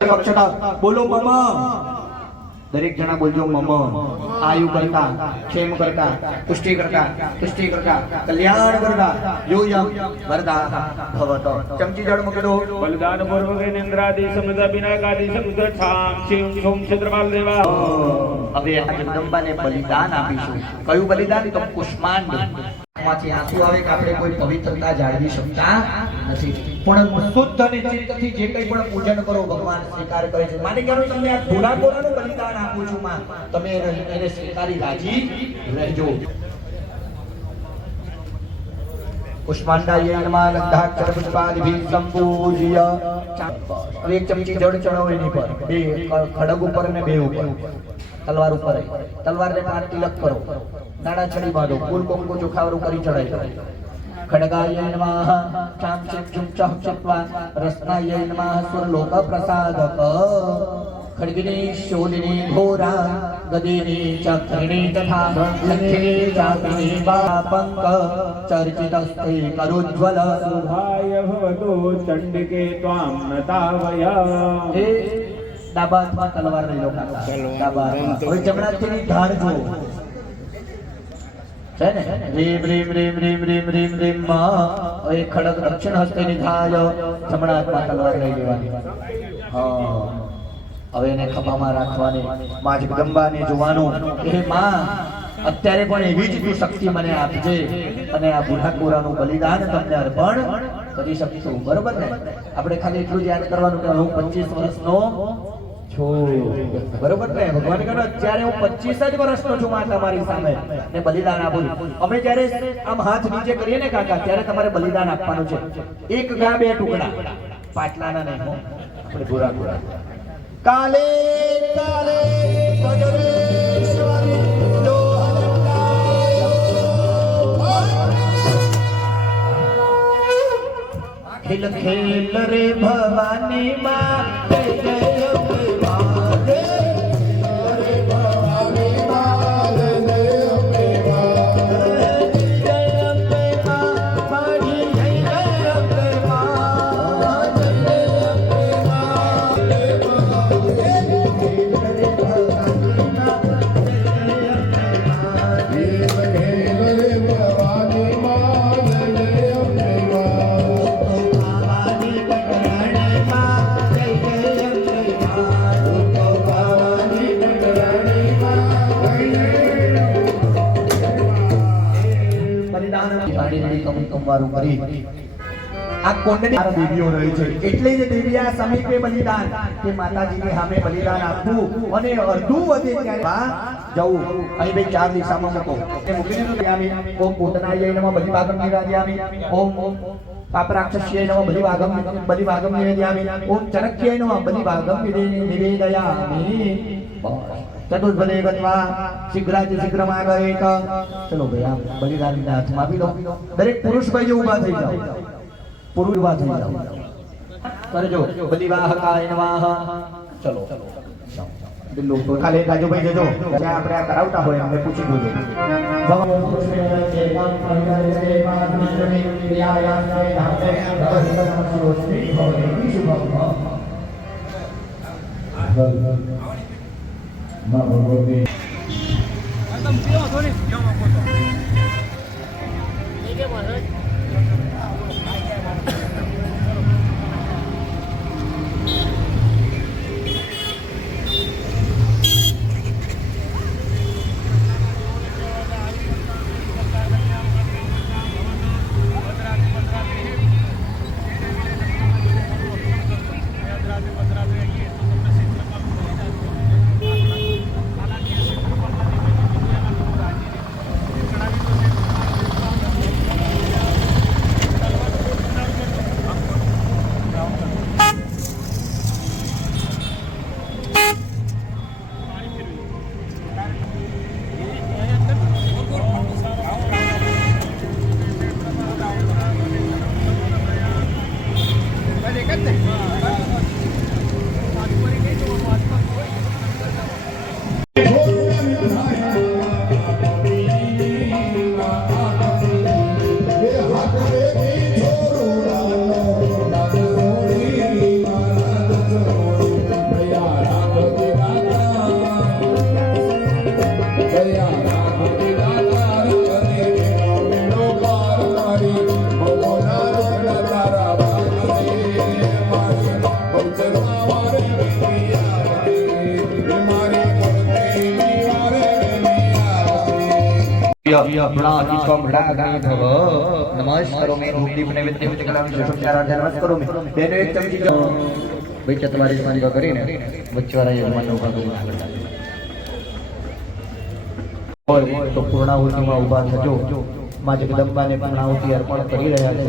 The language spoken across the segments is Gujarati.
બોલો મમ. દરેક જણા બોલજો મમ. આયુ કરતા, ક્ષેમ કરતા, પુષ્ટિ કરતા, તુષ્ટિ કરતા, કલ્યાણ કરતા, યોયમ વરદા ભવતો. ચમચી જળ મૂકી દો. બલિદાન પૂર્વકે નિંદ્રાદિ સમુદ્ર વિનાકાદિ સમુદ્ર છામ શિવ સોમ ચંદ્રપાલ દેવા. હવે આ જગદંબાને બલિદાન આપીશું. કયું બલિદાન? તો કુષ્માંડ. માંથી આંસુ આવે કે આપણે કોઈ પવિત્રતા જાળવી શકતા નથી, પણ શુદ્ધ અને ચિત્તથી જે કંઈ પણ પૂજન કરો ભગવાન સ્વીકાર કરે છે. માટે કહ્યું તમને આ થોડા કોરાનું બલિદાન આપું છું માં, તમે એને સ્વીકારી રાજી રહેજો. પુષ્પાંડાય નમઃ લબ્ધાક્ષર પુષ્પાદિભિ સંપૂજ્ય. હવે એક ચમચી જળ ચડાવો એની પર, બે ખડગ ઉપર ને બે ઉપર, તલવાર ઉપર. તલવારને 5 તિલક કરો, દાડા ચડી બાંધો, ફૂલ કંકુ ચોખાવરું કરી ચડાવી. ખડગાય નમઃ ચાંચિક ચુંચહ ચત્વા રસનાય નમઃ સુરલોક પ્રસાદક. ખડગિની શોલિની ઘોરા ગદિની ચક્રિણી તથા લખિની ચાપિની બાપંક ચર્ચિતસ્તે કરુજ્જવલ. શુભાય ભવતો ચંડિકે ત્વામ નતાવય. હે ડાબા હાથમાં તલવાર લઈ લો કાકા. ડાબા હાથમાં. હવે જમણા હાથની ધાર જુઓ છે ને. રીમ રીમ રીમ રીમ રીમ રીમ રીમ માં. હવે ખડગ દક્ષિણ હસ્તે નિધાય. જમણા હાથમાં તલવાર લઈ લેવાની. હા, હવે એને ખભામાં રાખવાની. માં જગદંબાને જોવાનું કે માં અત્યારે પણ એવી જ તું શક્તિ મને આપજે અને આ બુઢાકોરાનું બલિદાન તમને અર્પણ કરી શકીશું. બરોબર ને? આપણે ખાલી એટલું જ યાદ કરવાનું કે હું 25 વર્ષનો છું. બરોબર ને? ભગવાન કહ્યું અત્યારે હું 25 જ વર્ષનો છું માં તમારી સામે ને બલિદાન આપું છું. અમે જ્યારે આમ હાથ નીચે કરીએ ને કાકા, ત્યારે તમારે બલિદાન આપવાનું છે. એક ગા 2 ટુકડા, પાટલાના નહીં હો, આપણે ગોરા ગોરા. કાલે કાલે ભગવેશ્વરી ખેલ ખેલ રે ભવાની માં જય જય આ કોંડની દેવીઓ રહી છે, એટલે જ દેવી આ સમીપે બલિદાન કે માતાજીની સામે બલિદાન આપવું અને અડધું વધે ત્યારે જવું. અહીં ભાઈ 4 દિશામાં મૂકો. એ મૂકી દીધું ત્યાં ઓમ ભૂતનાય નમઃ બલિભાગમ નિવેદયામિ. ઓમ પાપરાક્ષસ્ય નમઃ બલિભાગમ નિવેદયામિ. ઓમ ચરક્ય નમઃ બલિભાગમ નિવેદયામિ. ચતુર્ભલે ગત્વા શીઘ્રાજ શીઘ્રમાં ગયે. ચલો ભાઈ આ બલિદાનના હાથમાં આપી દો. દરેક પુરુષ ભાઈ ઊભા થઈ જાઓ. પુરુષ ઊભા થઈ જાઓ. કરજો બલિવાહકાય નમઃ. ચલો દિલ્લો તો ખાલી રાજુભાઈ જજો, જ્યાં આપણે આ કરાવતા હોય એમને પૂછી જોજો. ભગવતી નમસ્કારો મેં ધૂપ દીપ નૈવેદ્ય વિધિ કલાની શોષોપચાર નમસ્કારો મેં તેનો એક ચમચી ભાઈ તમારી માલિકા કરીને વચ્ચેવાળા યજમાનને ઉભા કરીને આગળ હોય તો પૂર્ણાહુતિમાં ઉભા થજો માં જગદંબાને પૂર્ણાહુતિ અર્પણ કરી રહ્યા છે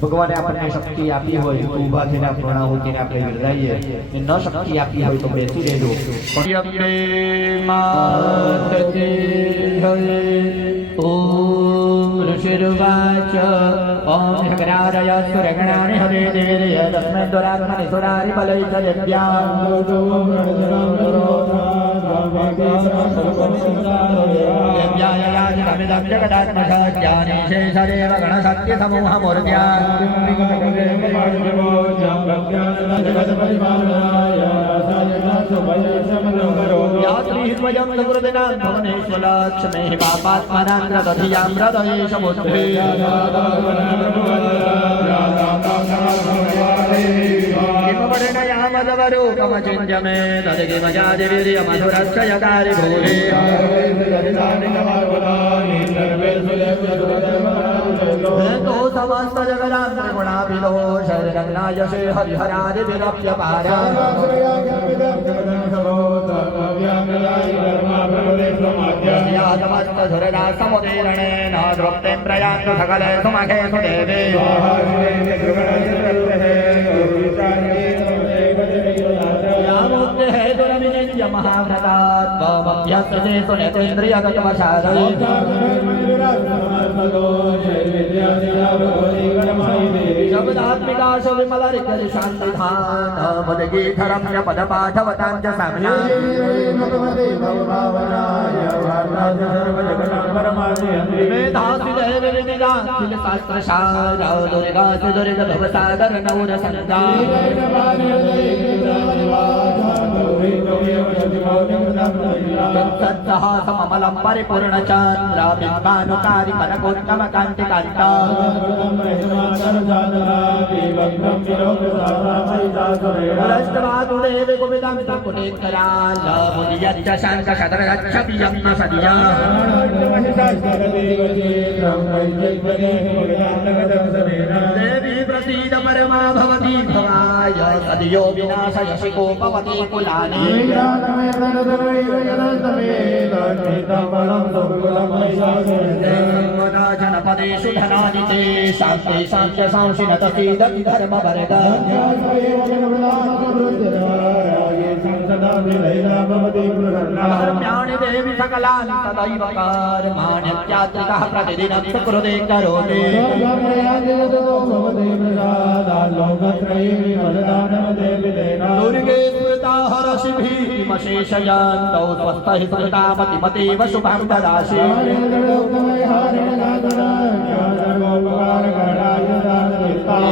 ભગવાને આપણને શક્તિ આપી હોય તો ઊભા થઈને પૂર્ણાહુતિને આપણે વિરદાઈએ ને ન શક્તિ આપી હોય તો બેસી રહેજો ઓમ ઋષિર્વાચ ઓમ જગરારય સુરગણાને હરે દેવય તસ્मै દ્વારાત્મને સુરારી બલૈ સદવ્યા जगदात्मशाज्ञानीशेषदेव गणशक्ति समूह मूर्त्या भुवनेश्वरक्ष्मे पापात्मनान्द्रदधियाम्रदयेशमुद्धे किमवर्णयामदवरूपमचिन्त्यमे तदगिमजादिवीर्यमधुरक्षयकारि भूरि तो समस्त जगदात्मगुणाभिलो शरणनायसे हरिहरादिभिरप्यपारा समस्तधुरदा समुदीरणेन द्रप्तिं प्रयान्तु सकले सुमखेषु देवे हेतुरविनित्य महाव्रतात्मभ्यस्ते सुनेतेन्द्रियगतवशादि शब्दात्मिका सुविमलरिकरि शान्तिधान पदगीधरम्य पदपाठवतां च साम्या मेधासि देवि विनिदाखिल शास्त्रसार दुर्गासि दुर्गभवसागर नौरसन्दा सत्सह सममलं परिपूर्णचन्द्रबिम्बानुकारी कनकोत्तमकान्तिकान्ता पुरस्त्वादुदेवि कुमिदं त्रिपुरेत्तरालमुनियच्च शान्तशतरगच्छ पियं न सदिया देवी प्रसीद परमा भवती भवाय सदियो विनाशयसि कोपवती कुलानि जनपदेषु धनादिते शान्ति शान्त्य सांसिनतसीदति धर्मवर्ग धर्म्याणि देवि सकलानि तदैव कर्माण्यत्यात्रिकः प्रतिदिनं सुकृते करोति दुर्गे स्मृता हरषिभिमशेषयन्तौ स्वस्थ हि स्मृतामतिमतीव शुभं ददासि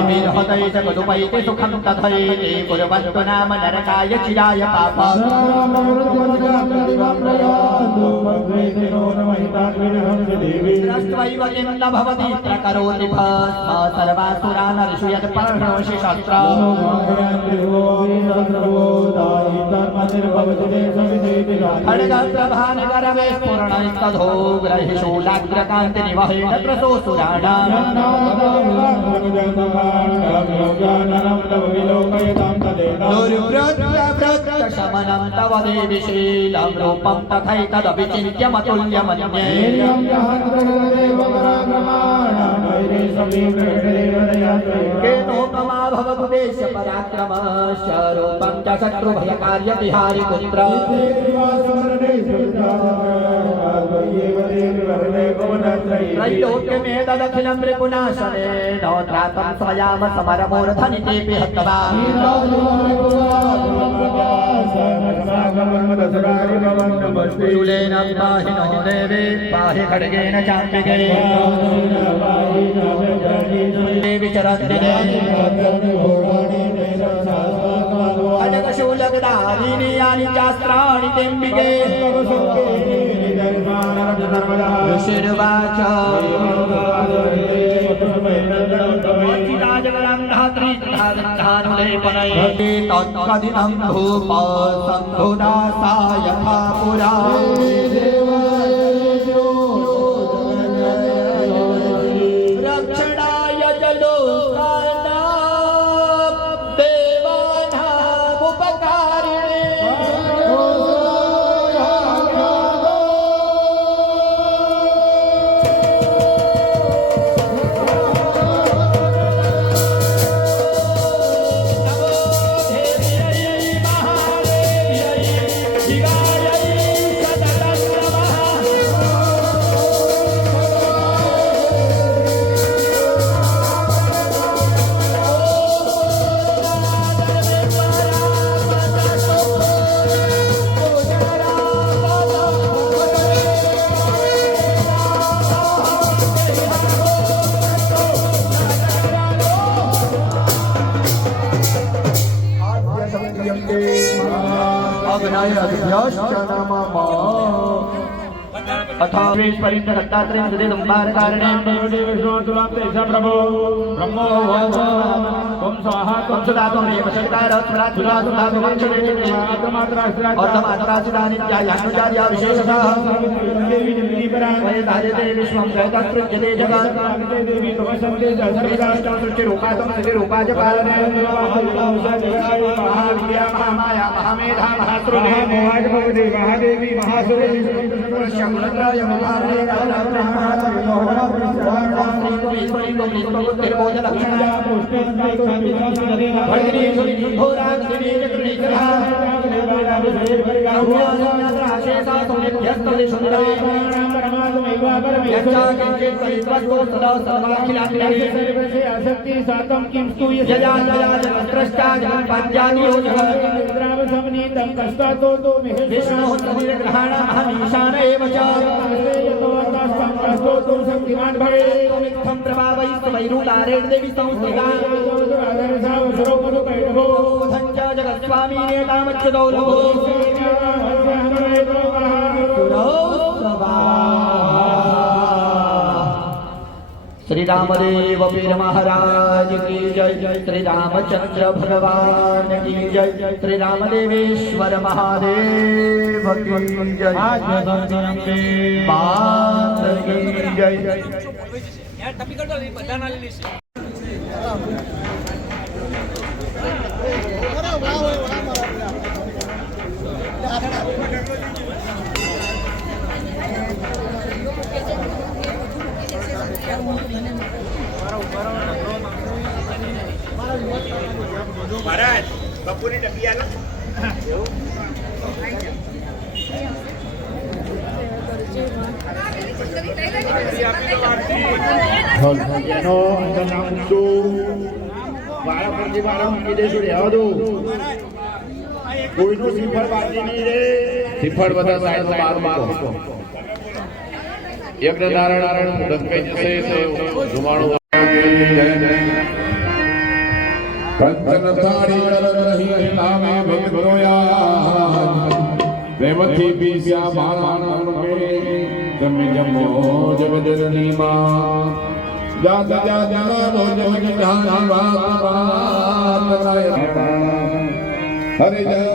विरहतै च कदुपैति सुखं तथैति कुर्वन्तु नाम नरकाय चिराय पापम् दृष्ट्वैव किं न भवति प्रकरोति भस्म सर्वासुरा नरिषु यत्पर्णोषि शस्त्रम् खड्गप्रभानगरवे स्फुरणैस्तधोग्रहिशूलाग्रकान्तिनिवहेन त्रसोऽसुराणाम् दुर्वृत्तशमनं तव देवि शीलं रूपं तथैतदपि चिन्त्यमतुल्यमन्ये केनोपमा भवतु देशपराक्रमश्च रूपं च शत्रुभयकार्यतिहारि पुत्र त्रैलोक्यमेतदखिलं रिपुनाशनेन त्रातं स्वयाम समरमूर्धनितेऽपि हत्वा शूलेन पाहि नो देवी पाहि खड्गेन चाम्बिके देवी चरन्तिने खड्गशूलगदादीनि यानि चास्त्राणि तेऽम्बिके ऋषिर्वाच तत्कदिनं भूप शम्भुदासा यथा पुरा अग्नाय अभ्यश्च नमः अथावेश परिंद दत्तात्रेय हृदय दंबार कारणे देवदेव विष्णुतुलां तेषा प्रभो ब्रह्मो त्वं स्वाहा त्वं सदा त्वं देव शक्तार स्मरात् सुरासुरासु वंशदेवी अर्धमात्राचिदानित्यायानुजार्या विशेषतः देवी निपरा वये धार्यते विश्वं जगत्सृज्यते जगत् देवी तमसंते सर्वदाष्टां सृष्टिरूपा त्वं सृष्टिरूपा च पालने महाविद्या महामाया महामेधा महाश्रुते मोहाज भगवती महादेवी महासुरेश गुणत्रय महारे देवी संस्थिता जगत्स्वामी श्री रामदेव पीर महाराज की जय जय श्री रामचंद्र भगवान की जय जय श्री रामदेवेश्वर महादेव की जय मात की जय जय महाराज बपोरी डब्बी आलो એનો અંદર નામ ઊંચું વાળા પરથી વાળા મૂકી દેશું રહેવા દો કોઈનું શ્રીફળ બાકી નહીં રે શ્રીફળ બધા સાઈડ બાર મૂકો યજ્ઞ નારાયણ ગંગાઈ જશે તો જુમાણું કંચન થાળી કરત રહી નામે ભક્તોયા પ્રેમથી પીસ્યા બાળાણ કે જમે જમો જગદરની માં જાત જાત નામો જગ જહાન વાત હરે જય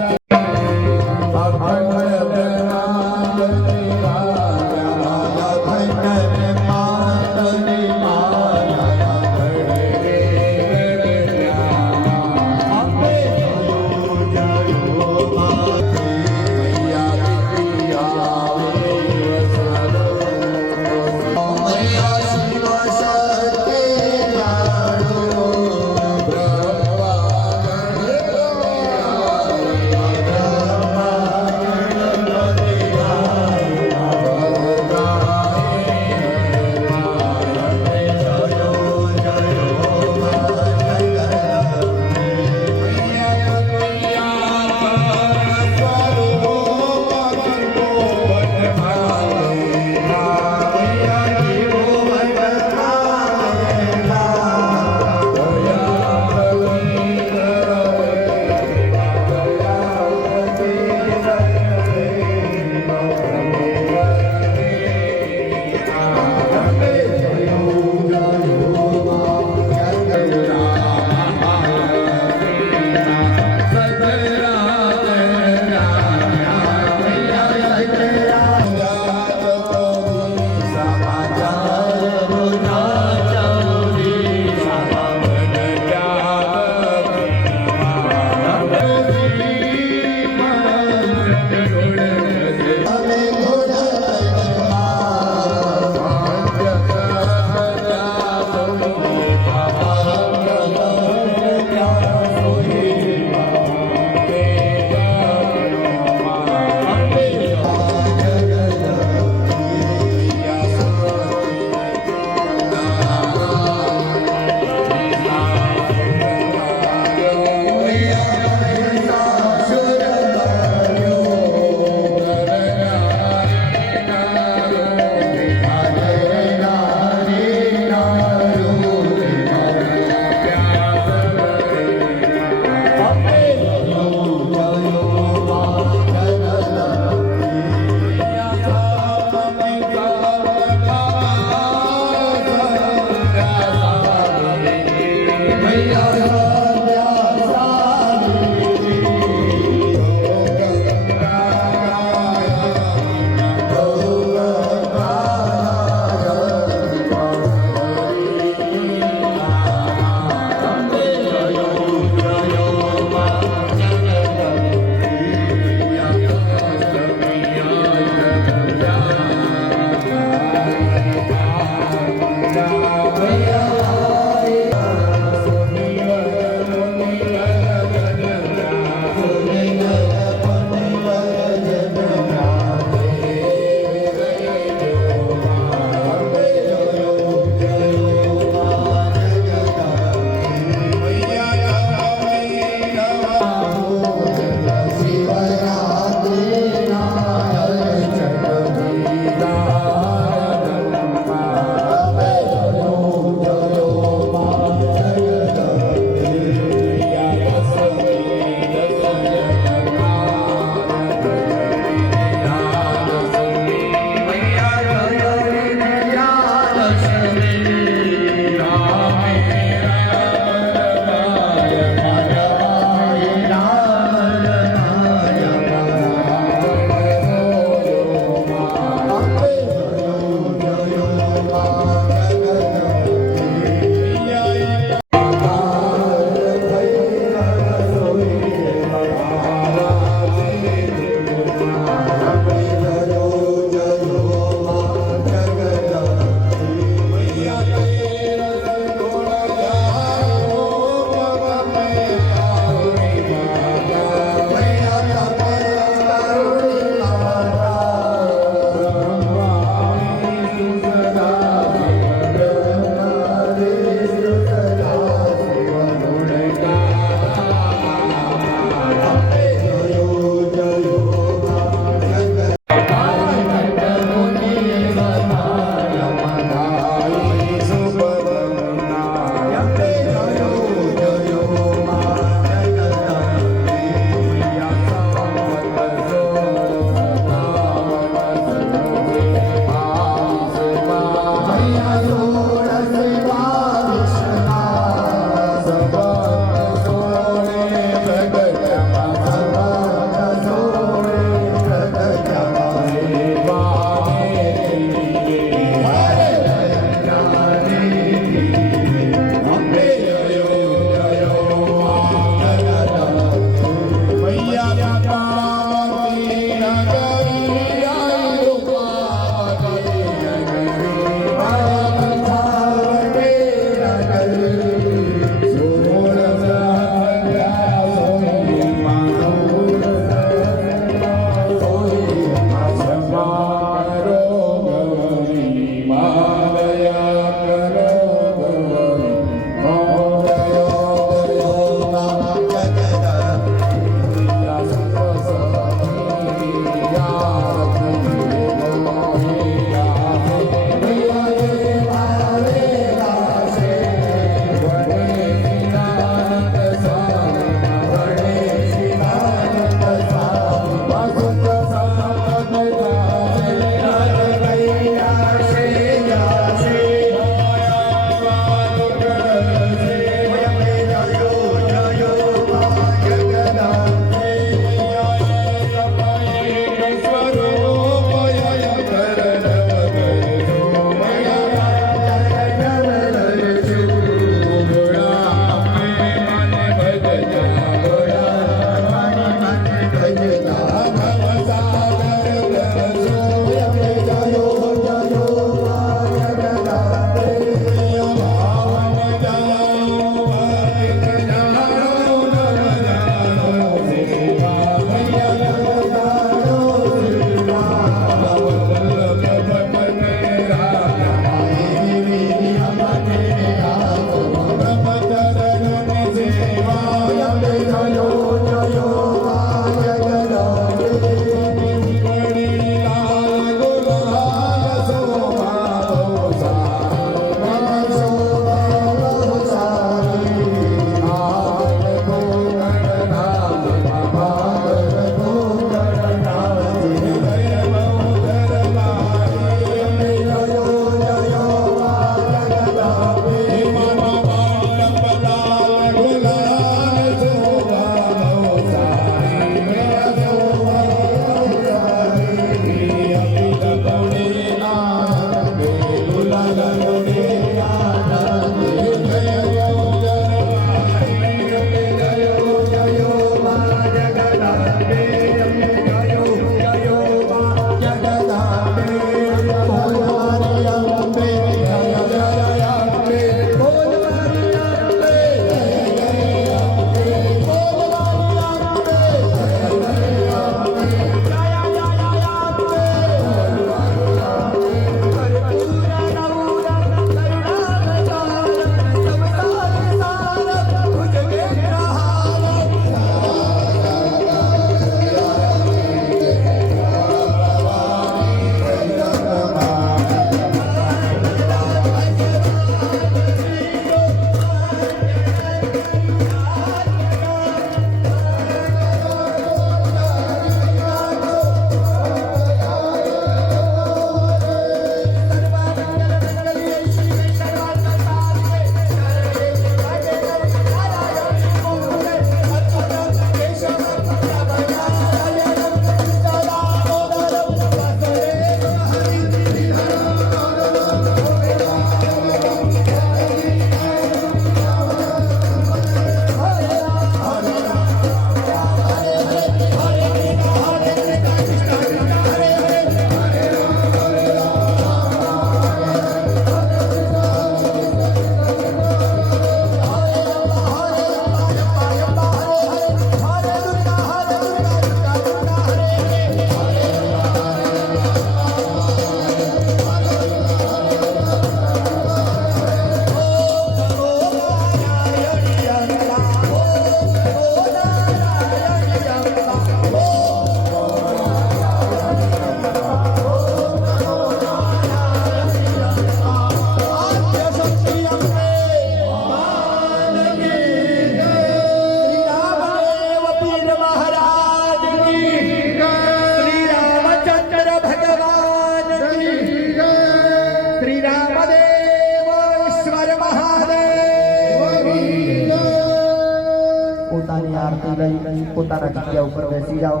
આરતી લઈ પોતાના જગ્યા ઉપર બેસી જાઓ.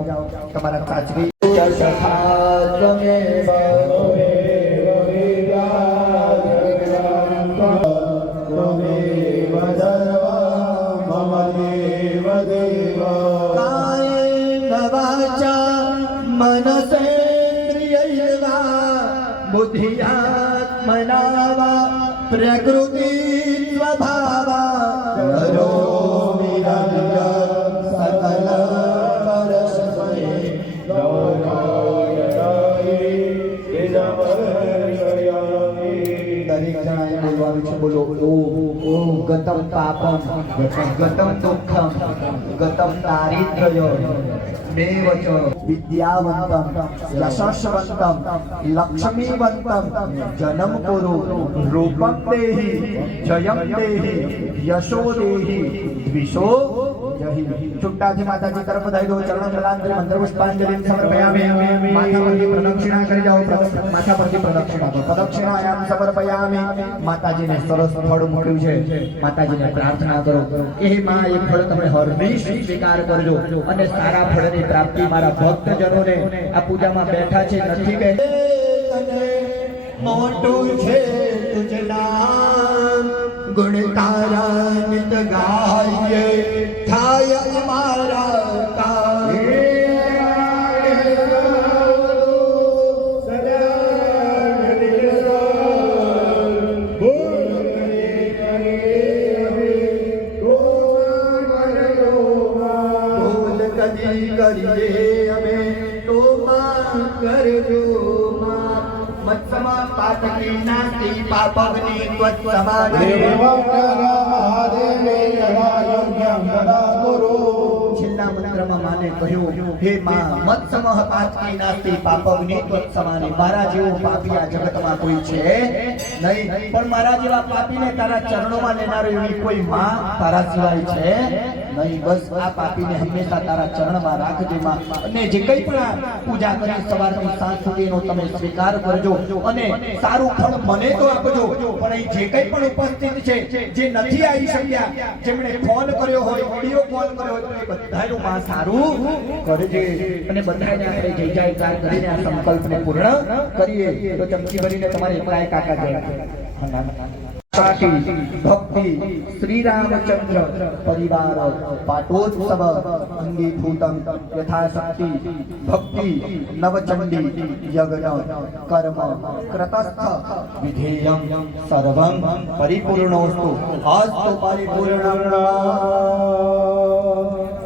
તમારા સાચવી बुद्धियात्मनावा प्रकृति स्वभावा करोमि रंग सकल परस्मये દરેક જણાએ બોલવાનું છે. બોલો ઓમ ગતમ પાપમ ગતમ દુઃખમ ગતમ દારિદ્ર્ય મેવ ચ વિદ્યાવંતમ યશસ્વંતમ લક્ષ્મીવંતમ જનમ કુરુ રૂપમ દેહી જયમ દેહી યશો દેહી દ્વિષો છુટ્ટાથી માતાજી તરફ વધાઈ દો. ચરણ કલાંતરી મંત્ર પુષ્પાંજલિ સમર્પયામિ. માથા પરથી પ્રદક્ષિણા કરી જાઓ. માથા પરથી પ્રદક્ષિણા કરો. પ્રદક્ષિણાયામ સમર્પયામિ. માતાજીને સરસ ફળ મળ્યું છે. માતાજીને પ્રાર્થના કરો એ માં એ ફળ તમે હરમેશ સ્વીકાર કરજો અને સારા ફળની પ્રાપ્તિ મારા ભક્તજનોને આ પૂજામાં બેઠા છે નથી કે મોટું છે તુજ નામ ગુણ તારા નિત ગાયે થાય મારા કામ કરીએ અમે તો માં કરજો માં મત્સમા પાતકી નાસ્તિ પાપગ્નિ ત્વત્સમાને દેવં મહાદેવે યદા યોગ્યં તદા કરો છેલ્લા મંત્રમાં માને કહ્યું, હે માં, મત્સમઃ પાતકી નાસ્તિ પાપગ્નિ ત્વત્સમાની. મારા જેવો પાપી આ જગતમાં કોઈ છે નહીં, પણ મારા જેવા પાપીને તારા ચરણોમાં લેનારો એવી કોઈ માં તારા સિવાય છે નહીં. બસ આ પાપીને હંમેશા તારા ચરણમાં રાખજે માં. અને જે કંઈ પણ આ પૂજા કરી સવારથી સાંજ સુધીનો તમે સ્વીકાર કરજો અને સારું ફળ મને તો આપજો. પણ અહીં જે કંઈ પણ ઉપસ્થિત છે, જે નથી આવી શક્યા, જેમણે ફોન કર્યો હોય, વિડીયો કોલ કર્યો હોય, એ બધાનું માં સારું કરજે. અને બધાને આપણે જય જયકાર કરીને આ સંકલ્પને પૂર્ણ કરીએ. તો ચમચી ભરીને તમારે એકલા કાકા જય ભક્તિ શ્રી રામચંદ્ર પરિવાર પાટોત્સવ અંગીભૂતમ યથાશક્તિ ભક્તિ નવચંડી યજ્ઞ કર્મ કૃતસ્થ વિધેયમ સર્વં પરિપૂર્ણોસ્તુ અસ્તુ પરિપૂર્ણમ.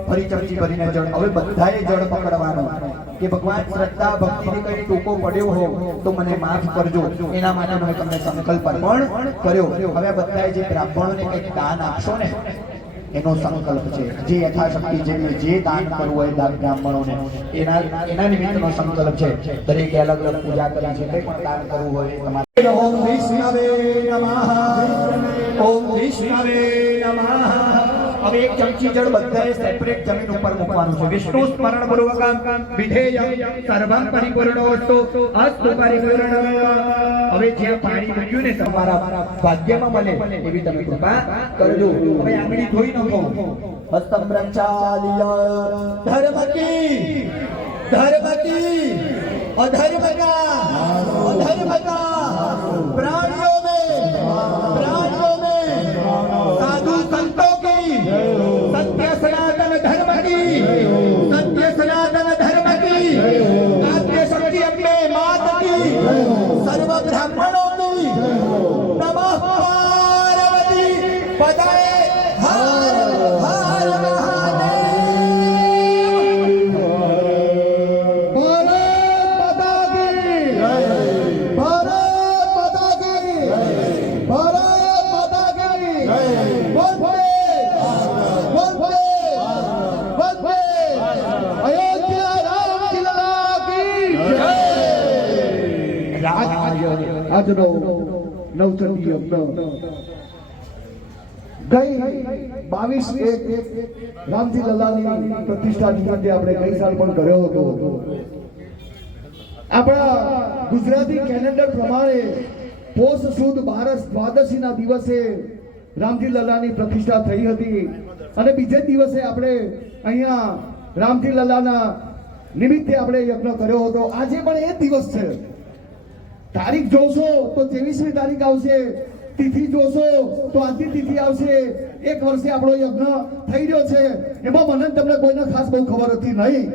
ફરી ચમચી ભરીને જળ. હવે બધાએ જળ પકડવાનું કે ભગવાન શ્રદ્ધા ભક્તિથી કઈ ટૂંકો પડ્યો હો તો મને માફ કરજો. એના માટે મેં તમને સંકલ્પ અર્પણ કર્યો. હવે બધાએ જે બ્રાહ્મણોને કંઈક દાન આપશો ને એનો સંકલ્પ છે. જે યથાશક્તિ જેમને જે દાન કરવું હોય બ્રાહ્મણોને એના નિમિત્તનો સંકલ્પ છે. દરેકે અલગ અલગ પૂજા કરી છે, કંઈ પણ દાન કરવું હોય તમારે. ઓમ વિષ્ણવે નમઃ ઓમ વિષ્ણવે નમઃ. હવે એક ચમચી જળ બધાએ સેપરેટ જમીન ઉપર મૂકવાનું છે. વિષ્ણુ સ્મરણ પૂર્વકમ વિધેયમ સર્વં પરિપૂર્ણોસ્તુ અસ્તુ પરિપૂર્ણમ. હવે જે પાણી મૂક્યું ને તમારા ભાગ્યમાં મળે એવી તમે કૃપા કરજો. હવે આંગળી ધોઈ નાખો. હસ્તમ બ્રહ્મચાર્ય ધર્મ કી અધર્મ કા प्राणियों में साधु संतों की सत्य सनातन धर्म की आद्य शक्ति अम्बे मात की सर्व ब्राह्मणों की नमः पार्वती पदये हर हर આજનો નવચંડી યજ્ઞ ગઈ 22/1 રામજી લલ્લાની પ્રતિષ્ઠા નિમિત્તે આપણે ગઈ સાલ પણ કર્યો હતો. આપણા ગુજરાતી કેલેન્ડર પ્રમાણે પોષ સુદ 12 ના દિવસે રામજી લલ્લાની પ્રતિષ્ઠા થઈ હતી અને બીજે દિવસે આપણે અહીંયા રામજી લલ્લાના નિમિત્તે આપણે યજ્ઞ કર્યો હતો. આજે પણ એ દિવસ છે. તારીખ જોશો તો 23મી તારીખ આવશે, તિથિ જોશો તો આજની તિથિ આવશે. એક વર્ષે આપણો યજ્ઞ થઈ રહ્યો છે. એમાં મને તમને કોઈને ખાસ બહુ ખબર હતી નહીં,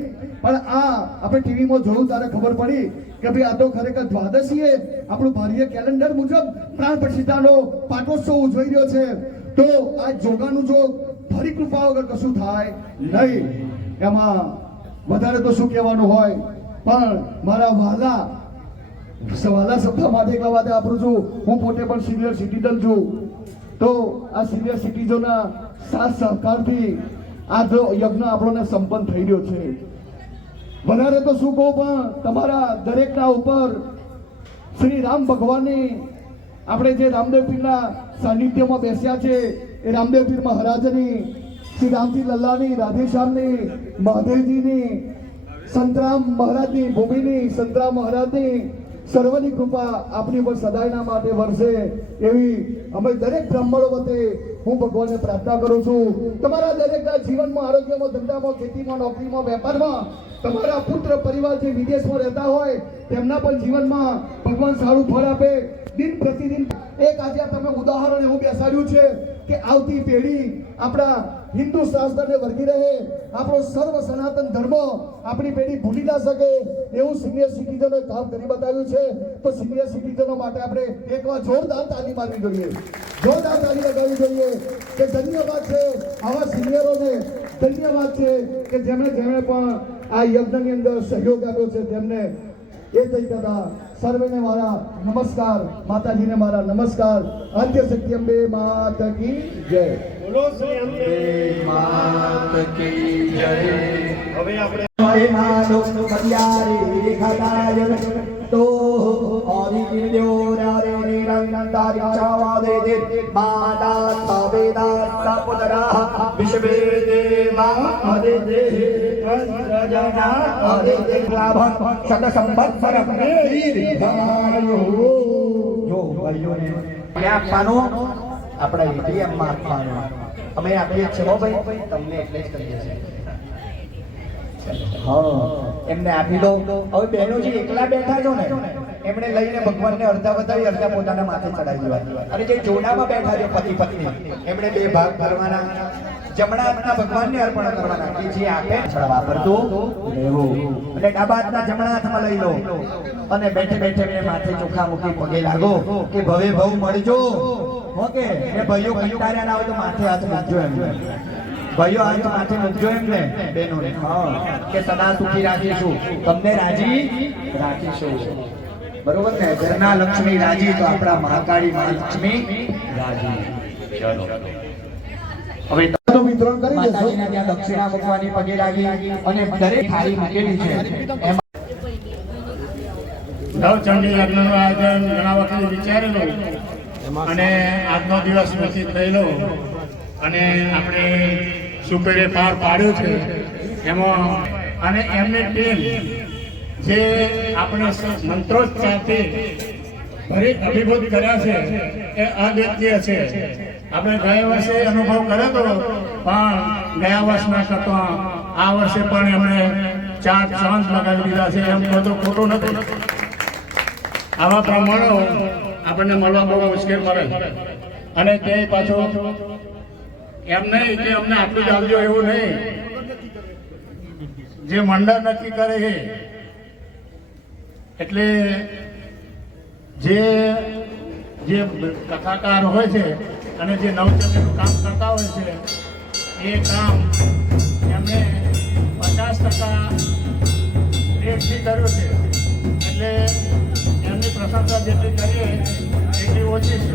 પણ આ આપણે ટીવીમાં જોયું ત્યારે ખબર પડી કે ભાઈ આ તો ખરેખર દ્વાદશીએ આપણું ભારતીય કેલેન્ડર મુજબ પ્રાણ પ્રતિષ્ઠાનો પાટોત્સવ ઉજવાઈ રહ્યો છે. તો આ જોગાનું જોગ ફરી કૃપા વગર કશું થાય નહીં. એમાં વધારે તો શું કહેવાનું હોય, પણ મારા વહાલા શબ્દ માટે એટલા માટે વાપરું છું. હું પોતે પણ સિનિયર સિટીઝન છું. તો આ સિનિયર સિટીઝનના સાથ સહકારથી આ જો યજ્ઞ આપણને સંપન્ન થઈ રહ્યો છે. વધારે તો શું કહું, પણ તમારા દરેકના ઉપર શ્રી રામ ભગવાનની આપણે જે રામદેવ પીરના સાનિધ્યમાં બેસ્યા છે એ રામદેવ પીર મહારાજની, શ્રી રામજી લલ્લાની, રાધેશ્યામની, મહાદેવજીની, સંતરામ મહારાજની ભૂમિની, સંતરામ મહારાજની સર્વની કૃપા આપણી પર સદાયના માટે વરસે એવી અમે દરેક બ્રાહ્મણો વતે હું ભગવાનને પ્રાર્થના કરું છું. તમારા દરેકના જીવનમાં, આરોગ્યમાં, ધંધામાં, ખેતીમાં, નોકરીમાં, વેપારમાં, તમારા પુત્ર પરિવાર જે વિદેશમાં રહેતા હોય તેમના પણ જીવનમાં ભગવાન સારું ફળ આપે. દિન પ્રતિદિન એક આજે તમે ઉદાહરણ એવું બેસાડ્યું છે કે આવતી પેઢી આપણા હિન્દુ શાસ્ત્રને વળગી રહે, આપણો સર્વ સનાતન ધર્મ આપણી પેઢી ભૂલી ના શકે એવું સિનિયર સિટીઝનોએ કામ કરી બતાવ્યું છે. તો સિનિયર સિટીઝનો માટે આપણે એકવાર જોરદાર તાલી મારવી જોઈએ, જોરદાર તાલી લગાવવી જોઈએ કે ધન્યવાદ છે આવા સિનિયરોને, ધન્યવાદ છે કે જેમણે પણ આ યજ્ઞની અંદર સહયોગ આપ્યો છે તેમને. એ થઈ કદા સર્વેને મારા નમસ્કાર, માતાજીને મારા નમસ્કાર. આદ્ય શક્તિ અંબે માતા કી જય. બોલો શ્રી અંબે માત કી જય હવે આપણે तो आदि रे निरंतारि चावादे दे माता तवेदा सपुतरा विश्वे देवा आदि दे जना आदि दे लाभन शत संवत्सर दीर्घायु जो भाइयों ने क्या આપવાનો આપણા એટીએમ માં આપવાનો અમે આપીએ છીએ હો ભાઈ તમને એટલે જ કરીએ છીએ હા એમને આપી દો હવે બહેનો જે એકલા બેઠા છો ને એમણે લઈને ભગવાનને અડધા બતાવી અડધા પોતાના માથે ચડાવી દેવા અને જે જોડામાં બેઠા છે પતિ પત્ની એમણે બે ભાગ કરવાના જમણા હાથના ભગવાનને અર્પણ કરવાના કે જે આપે ચડવા પડતું રહેવું અને ડાબા હાથના જમણા હાથમાં લઈ લો અને બેઠે બેઠે એમને માથે ચોખા મૂકી પગે લાગો કે ભવે ભવ મળજો ઓકે એ ભાઈઓ કંટાળ્યા ના હોય તો માથે હાથ મૂકજો એમને ભાઈઓ હાથ માથે મૂકજો એમને બહેનોને હા કે સદા સુખી રાખીશું તમને રાજી રાખીશું બરોબર ને ઘરના લક્ષ્મી રાજી તો આપણા મહાકાળી માં લક્ષ્મી રાજી ચલો હવે તો વિતરણ કરી દેશો માતાજીના ત્યાં દક્ષિણા મૂકવાની પગે લાગી અને દરેક થાળી મૂકેલી છે એમાં નવચંડી યજ્ઞનું આયોજન ઘણા વખતે વિચારેલું અને આજનો દિવસ નથી થયેલો અને આપણે સુપેરે પાર પાડ્યો છે એમાં અને એમને ટીમ જે આપણે મંત્રોચ્ચારથી ભરી અભિભૂત કર્યા છે એ અદ્વિતીય છે આપણે ગયા વર્ષે અનુભવ કર્યો હતો પણ ગયા વર્ષના કરતા આ વર્ષે પણ એમણે 4 ચાંદ લગાવી દીધા છે એમ બધું ખોટું નથી આવા પ્રમાણો આપણને મળવા બહુ મુશ્કેલ પડે અને તે પાછો એમ નહીં કે અમને આટલું જ આવજો એવું નહીં જે મંડળ નક્કી કરે છે એટલે જે કથાકાર હોય છે અને જે નવચંડીનું કામ કરતા હોય છે એ કામ એમને 50% રેટથી કર્યું છે એટલે એમની પ્રશંસા જેટલી કરીએ એટલી ઓછી છે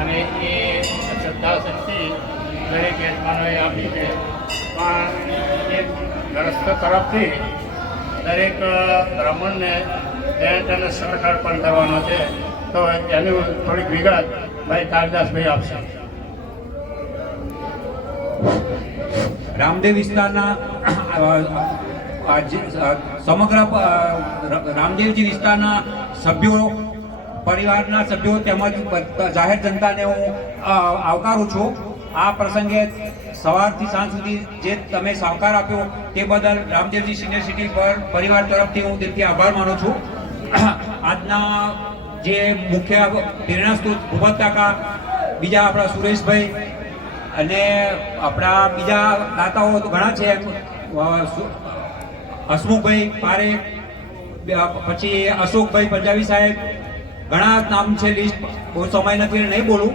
અને એ શ્રદ્ધા શક્તિ દરેક યજમાનોએ આપી છે પણ એ ગ્રસ્ત તરફથી દરેક બ્રાહ્મણને વેંટ અને શર્ટ અર્પણ કરવાનો છે તો એની થોડીક વિગત ભાઈ કાળદાસભાઈ આપશે. રામદેવ વિસ્તારના સમગ્ર રામદેવજી વિસ્તારના સભ્યો પરિવારના સભ્યો તેમજ જાહેર જનતાને હું આવકારું છું. આ પ્રસંગે સવારથી સાંજ સુધી જે તમે સહકાર આપ્યો તે બદલ રામદેવજી સિનિયર સિટી પર પરિવાર તરફથી હું દિલથી આભાર માનું છું. આજના જે મુખ્ય પ્રેરણા સ્ત્રોત ભૂપત કાકા, બીજા આપણા સુરેશભાઈ અને આપણા બીજા દાતાઓ તો ઘણા છે, હસમુખભાઈ પારેખ, પછી અશોકભાઈ પંજાબી સાહેબ, ઘણા નામ છે, લિસ્ટ બહુ સમય નથી નહીં બોલું,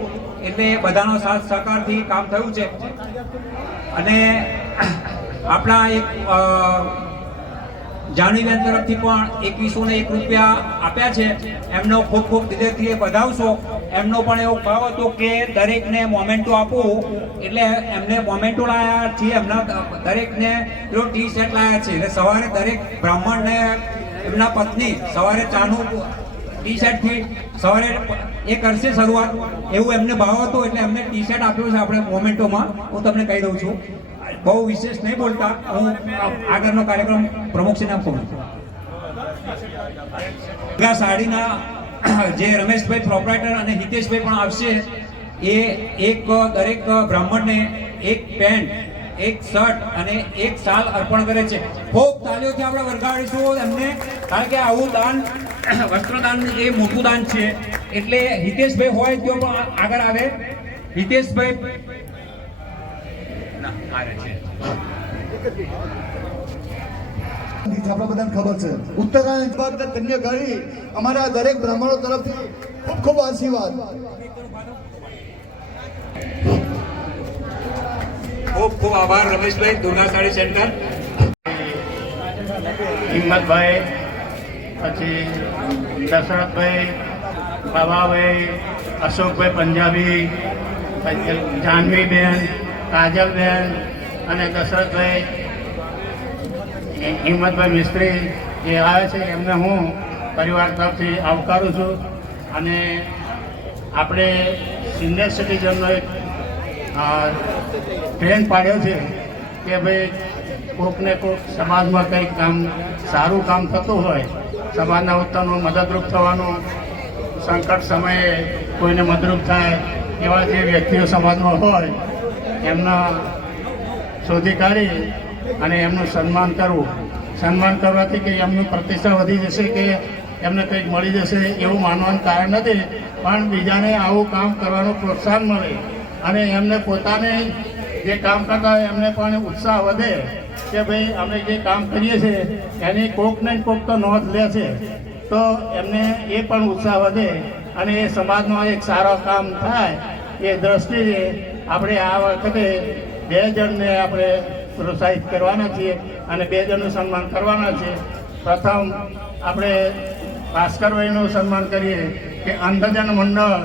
એટલે બધાનો સાથ સહકારથી કામ થયું છે. અને આપણા એક જાનવીબેન તરફથી પણ 2101 રૂપિયા આપ્યા છે, એમનો ખૂબ ખૂબ દિલથી વધાવશો. એમનો પણ એવો ભાવ હતો કે દરેકને મોમેન્ટો આપવું, એટલે એમને મોમેન્ટો લાયા છે, એમના દરેકને પેલો ટી શર્ટ લાયા છે. એટલે સવારે દરેક બ્રાહ્મણને એમના પત્ની સવારે ચાનું ટી શર્ટથી સવારે એ કરશે શરૂઆત, એવું એમને ભાવ હતો, એટલે એમને ટી શર્ટ આપ્યો છે આપણે મોમેન્ટોમાં. હું તમને કહી દઉં છું, બહુ વિશેષ નહીં બોલતા, હું આગળનો કાર્યક્રમ પ્રમુખશ્રીને આપું છું. આ સાડીના જે રમેશભાઈ પ્રોપરાઇટર અને હિતેશભાઈ પણ આવશે, એ દરેક બ્રાહ્મણને એક પેન્ટ, એક શર્ટ અને એક શાલ અર્પણ કરે છે. ખૂબ તાળીઓથી આપણે વરગાડીશું એમને, કારણ કે આવું દાન, વસ્ત્રદાન એ મોટું દાન છે. એટલે હિતેશભાઈ હોય તો પણ આગળ આવે. હિતેશભાઈ આવે છે. આપણા બધાને ખબર છે, ઉત્તરાયણ બાદ કન્યા ઘડી અમારા દરેક બ્રાહ્મણો તરફથી ખૂબ ખૂબ આશીર્વાદ. ખૂબ ખૂબ આભાર રમેશભાઈ, દુર્ગા સાડી સેન્ટર. હિંમતભાઈ, પછી દશરથભાઈ, બાબાભાઈ, અશોકભાઈ પંજાબી, પછી જાહ્નવીબેન, કાજલબેન અને દશરથભાઈ, હિંમતભાઈ મિસ્ત્રી જે આવે છે એમને હું પરિવાર તરફથી આવકારું છું. અને આપણે સિનિયર સિટીઝનનો એક ટ્રેન્ડ પાડ્યો છે કે ભાઈ કોકને કોક સમાજમાં કંઈક કામ, સારું કામ થતું હોય, સમાજના ઉત્થાનમાં મદદરૂપ થવાનું, સંકટ સમયે કોઈને મદદરૂપ થાય એવા જે વ્યક્તિઓ સમાજમાં હોય એમના શોધી કાઢી અને એમનું સન્માન કરવું. સન્માન કરવાથી કે એમની પ્રતિષ્ઠા વધી જશે કે એમને કંઈક મળી જશે એવું માનવાનું કારણ નથી, પણ બીજાને આવું કામ કરવાનું પ્રોત્સાહન મળે અને એમને પોતાને જે કામ કરતા હોય એમને પણ ઉત્સાહ વધે કે ભાઈ અમે જે કામ કરીએ છીએ એની કોક ને કોક તો નોંધ લે છે, તો એમને એ પણ ઉત્સાહ વધે અને એ સમાજમાં એક સારો કામ થાય. એ દ્રષ્ટિએ આપણે આ વખતે 2 જણને આપણે પ્રોત્સાહિત કરવાના છીએ અને 2 જણનું સન્માન કરવાના છે. પ્રથમ આપણે ભાસ્કરભાઈનું સન્માન કરીએ કે અંધજન મંડળ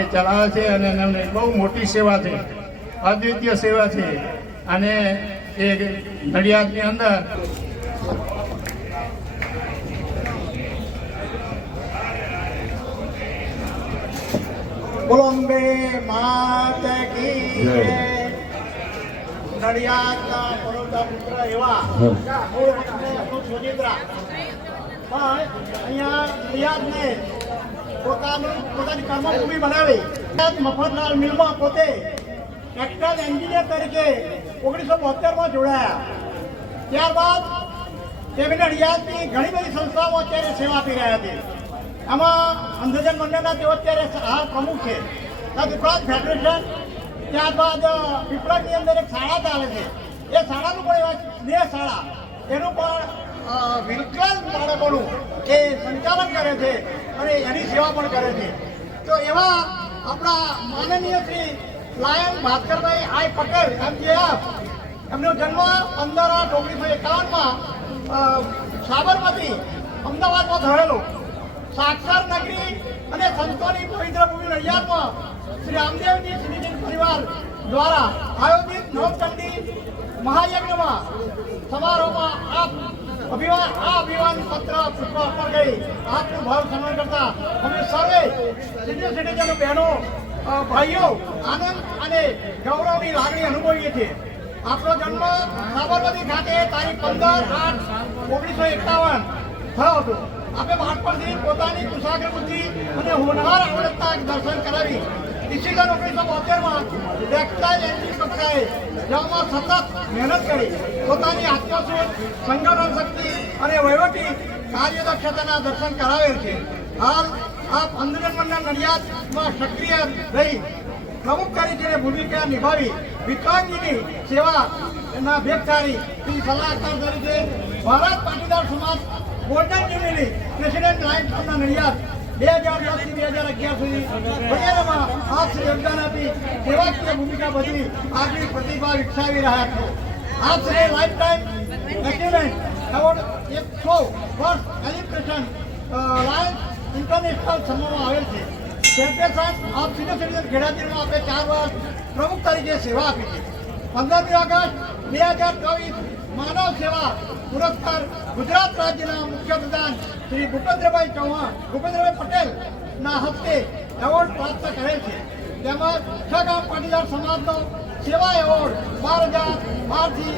એ ચલાવે છે અને એમને બહુ મોટી સેવા છે, અદ્વિતીય સેવા છે. અને એ નડિયાદની અંદર બોમ્બે માત કી જય. નડિયાદના બરોડા પુત્ર એવા સુજિત્રા પણ અહીંયા નડિયાદને પોતાની કર્મભૂમિ બનાવી મફતલાલ મિલમાં પોતે ટેક્નિકલ એન્જિનિયર તરીકે 1972માં જોડાયા. ત્યારબાદ તેમને નડિયાદની ઘણી બધી સંસ્થાઓમાં અત્યારે સેવા આપી રહ્યા છે. આમાં અંધજન મંડળના તેઓ અત્યારે હાલ પ્રમુખ છે. તદુપરાંત ફેડરેશન, ત્યારબાદ પીપળાની અંદર એક શાળા ચાલે છે, એ શાળાનું પણ એવા 2 શાળા, એનું પણ વિકલાંગ બાળકોનું એ સંચાલન કરે છે અને એની સેવા પણ કરે છે. તો એવા આપણા માનનીય શ્રી લાયન ભાસ્કરભાઈ આઈ પટેલ MJF, એમનો જન્મ 15/8/1951માં સાબરમતી અમદાવાદમાં થયેલો. સાક્ષર નગરી અને સંતોની પવિત્ર ભૂમિ નડિયાદમાં શ્રી રામદેવજી શ્રીજી પરિવાર દ્વારા આયોજિત નવચંડી મહાયજ્ઞમાં સમારોહમાં આ અભિવાદન પત્ર પુષ્પ અર્પણ કરી આપનું ભાવ સન્માન કરતા અમે સર્વે સિનિયર સિટીઝનો, બહેનો, ભાઈઓ આનંદ અને ગૌરવની લાગણી અનુભવીએ છીએ. આપણો જન્મ સાબરમતી ખાતે તારીખ 15/8/1951 થયો હતો. આપણે બાળપણથી પોતાની કુશાગ્ર બુદ્ધિ અને હોનહાર આવડતના દર્શન કરાવી ઈસવીસન 1972માં ટેક્સટાઇલ એન્જિન કક્ષાએ જવામાં સતત મહેનત કરી પોતાની આત્મશોધ, સંગઠન શક્તિ અને વહીવટી કાર્યદક્ષતાના દર્શન કરાવેલ છે. હાલ આપ અંધજન મંડળ નડિયાદમાં સક્રિય રહી પ્રમુખ તરીકે ભૂમિકા નિભાવી વિકલાંગીની સેવાના ભેગચારી શ્રી સલાહકાર તરીકે Bharat Patidar Samaj golden jubilee president lions ક્લબના નડિયાદ 2010 થી 2011 સુધી વગેરેમાં આપ શ્રી યોગદાન આપી સેવાકીય ભૂમિકા ભજવી આગવી પ્રતિભા વિકસાવી રહ્યા છો. આપ Shri life time achievement award 100 વર્ષ એજ્યુકેશન લાયન્સ ઇન્ટરનેશનલ સમૂહમાં આવેલ છે. ફેડરેશન ઓફ સિનિયર સિટીઝન ખેડાદીમાં આપણે 4 વર્ષ પ્રમુખ તરીકે સેવા આપી છે. 15મી ઓગસ્ટ 2024 માનવ સેવા પુરસ્કાર ગુજરાત રાજ્યના મુખ્યપ્રધાન શ્રી ભૂપેન્દ્રભાઈ પટેલના હસ્તે એવોર્ડ પ્રાપ્ત કરેલ છે. તેમજ છગામ પાટીદાર સમાજનો સેવા એવોર્ડ 12,012 થી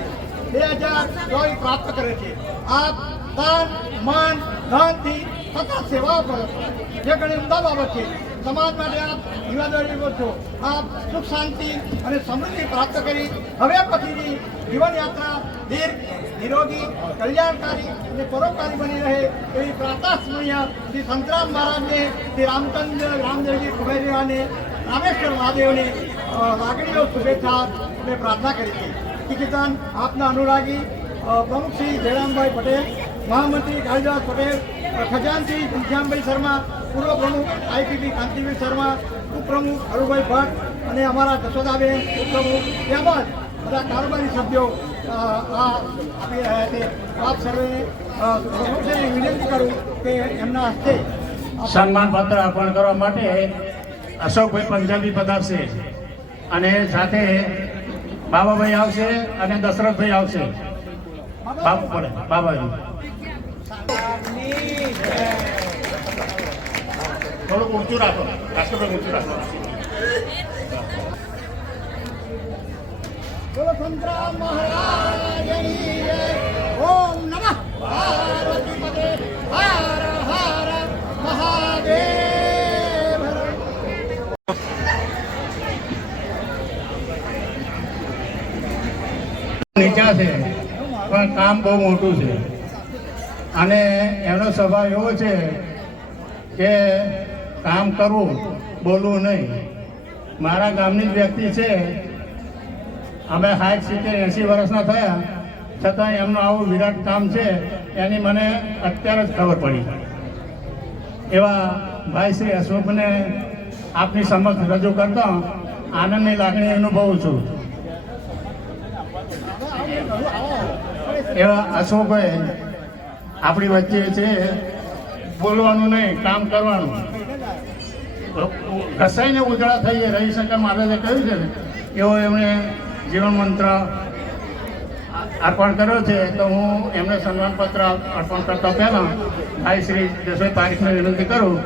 2024 પ્રાપ્ત કરે છે. આપ દાન માન ધનથી તથા સેવાઓ કરો છો, જે ઘણી ઉમદા બાબત છે. સમાજ માટે આપ જીવાદોરી કરો છો. આપ સુખ શાંતિ અને સમૃદ્ધિ પ્રાપ્ત કરી હવે પછીની જીવનયાત્રા દીર્ઘ નિરોગી કલ્યાણકારી અને પરોપકારી બની રહે એવી પ્રાતઃસ્મરણીય શ્રી સંતરામ મહારાજને, શ્રી રામદેવજી કુબેરિયાને, રામેશ્વર મહાદેવને લાગણીઓ શુભેચ્છા અને પ્રાર્થના કરી છે. કિસાન આપના અનુરાગી પ્રમુખ શ્રી જયરામભાઈ પટેલ, મહામંત્રી કાળીદાસ પટેલ, ખજાનચી ઘનશ્યામભાઈ શર્મા, પૂર્વ પ્રમુખ આઈપીપી કાંતિભાઈ શર્મા, ઉપપ્રમુખ હરુભાઈ ભટ્ટ અને અમારા જશોદાબેન ઉપપ્રમુખ તેમજ બધા કારોબારી સભ્યો આપી રહ્યા છે. આપ સર્વે પ્રમુખશ્રીને વિનંતી કરું કે એમના હસ્તે સન્માન પત્ર અર્પણ કરવા માટે અશોકભાઈ પંજાબી પધારશે અને સાથે બાબાભાઈ આવશે અને દશરથભાઈ આવશે. બાબાજી થોડુંક ઊંચું રાખો, રાષ્ટ્રપતિ ઊંચું રાખો. બોલો સંતરામ મહારાજની જય. ઓમ નમઃ પાર્વતી પતે હર હર મહાદેવ. નીચા છે પણ કામ બહુ મોટું છે અને એનો સ્વભાવ એવો છે કે કામ કરવું, બોલવું નહીં. મારા ગામની જ વ્યક્તિ છે. અમે 60-70-80 વર્ષના થયા છતાં એમનું આવું વિરાટ કામ છે એની મને અત્યારે જ ખબર પડી. એવા ભાઈ શ્રી અશોકને આપની સમક્ષ રજૂ કરતા આનંદની લાગણી અનુભવું છું. એવા અશોકભાઈ આપણી વચ્ચે છે. બોલવાનું નહીં, કામ કરવાનું. ઘસાઈને ઉજળા થઈ રવિશંકર મહારાજે કહ્યું છે ને, એવો એમણે જીવન મંત્ર અર્પણ કર્યો છે. તો હું એમને સન્માનપત્ર અર્પણ કરતા પહેલાં ભાઈ શ્રી જસભાઈ પારીખને વિનંતી કરું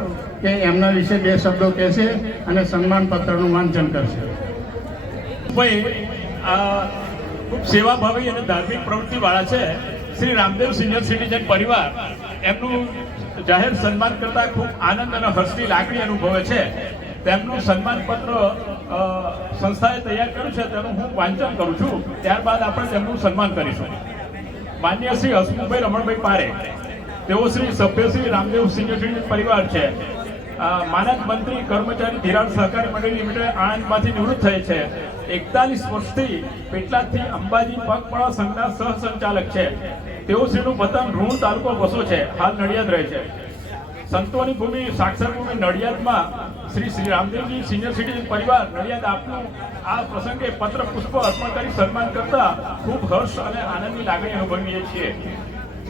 કે એમના વિશે 2 શબ્દો કહેશે અને સન્માનપત્રનું વાંચન કરશે. ભાઈ ખૂબ સેવાભાવી અને ધાર્મિક પ્રવૃત્તિવાળા છે. શ્રી રામદેવ સિનિયર સિટીઝન પરિવાર એમનું જાહેર સન્માન કરતા ખૂબ આનંદ અને હર્ષની લાગણી અનુભવે છે. તેમનું સન્માનપત્ર સંસ્થાએ તૈયાર કર્યું છે, તેનું હું વાંચન કરું છું. ત્યારબાદ આપણે તેમનું સન્માન કરીશું. માન્ય શ્રી હસમુખભાઈ રમણભાઈ પારે, તેઓ શ્રી સભ્ય શ્રી રામદેવ સિનિયર સિટીઝન પરિવાર છે. માનદ મંત્રી કર્મચારી ધિરાણ સહકારી મંડળી લિમિટેડ આણંદમાંથી નિવૃત્ત થયે છે. 41 વર્ષથી પેટલાદથી અંબાજી પગપાળા સંઘના સહસંચાલક છે. તેઓ શ્રીનું વતન રૂણ તાલુકો વસો છે, હાલ નડિયાદ રહે છે. સંતોની ભૂમિ સાક્ષર ભૂમિ નડિયાદમાં શ્રી રામદેવજી સિનિયર સિટીઝન પરિવાર નડિયાદ આપનું આ પ્રસંગે પત્ર પુષ્પ અર્પણ કરી સન્માન કરતા ખૂબ હર્ષ અને આનંદની લાગણી અનુભવીએ છીએ.